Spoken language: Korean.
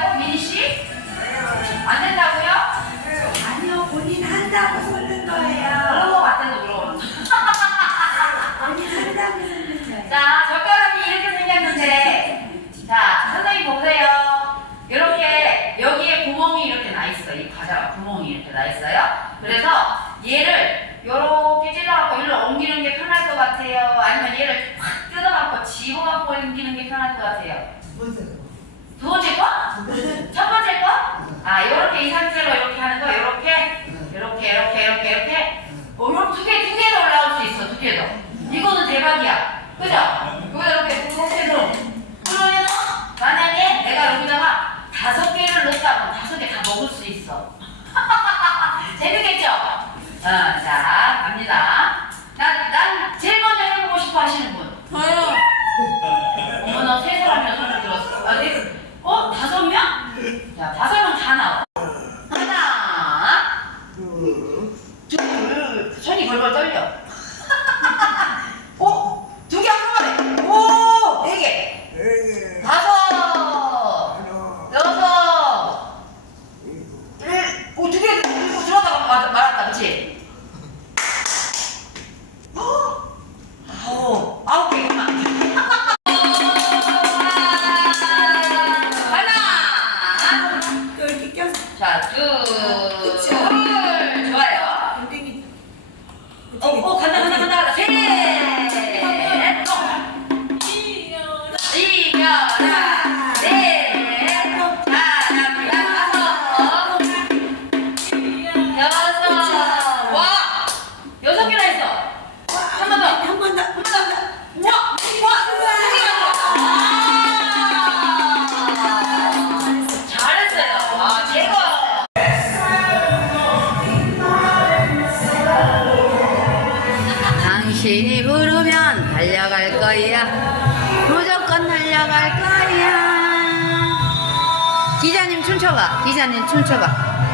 된다고 민희 씨? 안 된다고요? 아니요, 본인 한다고 속는 거예요. 그런 거 같은 거 물어보는 본인 한다고 속는 거예요. 자, 젓가락이 이렇게 생겼는데, 자, 선생님 보세요. 이렇게, 여기에 구멍이 이렇게 나 있어. 이 과자 구멍이 이렇게 나 있어요. 그래서 얘를 이렇게 찔러갖고 일로 옮기는 게 편할 것 같아요. 아니면 얘를 확 뜯어갖고 집어갖고 옮기는 게 편할 것 같아요. 무슨? 두 번째 거? 네. 첫 번째 거? 네. 아, 요렇게 이 상태로 이렇게 하는 거, 네. 요렇게, 요렇게, 요렇게, 요렇게, 요렇게. 어, 요렇게 두 개, 두 개 더 올라올 수 있어, 두 개도. 이거는 대박이야. 그죠? 요거 이렇게 두 상태로. 그러면 만약에 내가 여기다가 다섯 개를 넣었다면 다섯 개 다 먹을 수 있어. 재밌겠죠? 어, 자. 신이 부르면 달려갈 거야. 무조건 달려갈 거야. 기자님 춤춰봐. 기자님 춤춰봐.